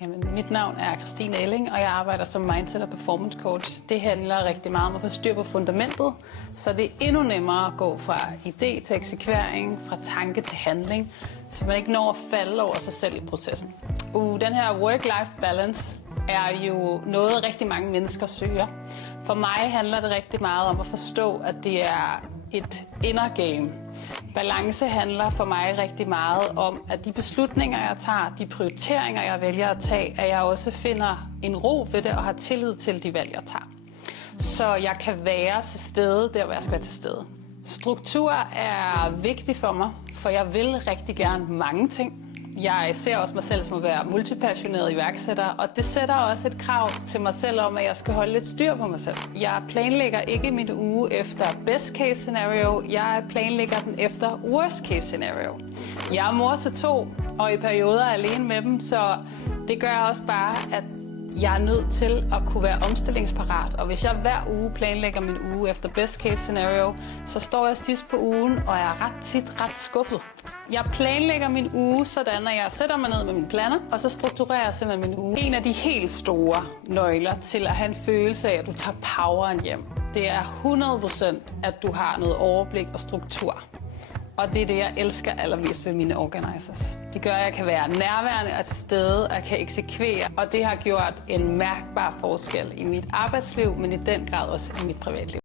Jamen, mit navn er Christine Elling, og jeg arbejder som mindset og performance coach. Det handler rigtig meget om at få styr på fundamentet, så det er endnu nemmere at gå fra idé til eksekvering, fra tanke til handling, så man ikke når at falde over sig selv i processen. Den her work-life balance er jo noget, rigtig mange mennesker søger. For mig handler det rigtig meget om at forstå, at det er et inner game. Balance handler for mig rigtig meget om, at de beslutninger, jeg tager, de prioriteringer, jeg vælger at tage, at jeg også finder en ro ved det og har tillid til de valg, jeg tager. Så jeg kan være til stede der, hvor jeg skal være til stede. Struktur er vigtig for mig, for jeg vil rigtig gerne mange ting. Jeg ser også mig selv som at være multipassioneret iværksætter, og det sætter også et krav til mig selv om, at jeg skal holde lidt styr på mig selv. Jeg planlægger ikke min uge efter best case scenario, jeg planlægger den efter worst case scenario. Jeg er mor til 2, og i perioder er alene med dem, så det gør også bare, at jeg er nødt til at kunne være omstillingsparat, og hvis jeg hver uge planlægger min uge efter best case scenario, så står jeg sidst på ugen, og jeg er ret tit ret skuffet. Jeg planlægger min uge sådan, at jeg sætter mig ned med mine planer, og så strukturerer jeg simpelthen min uge. En af de helt store nøgler til at have en følelse af, at du tager poweren hjem, det er 100%, at du har noget overblik og struktur. Og det er det, jeg elsker allermest ved mine organizers. Det gør, at jeg kan være nærværende og til stede, og jeg kan eksekvere. Og det har gjort en mærkbar forskel i mit arbejdsliv, men i den grad også i mit privatliv.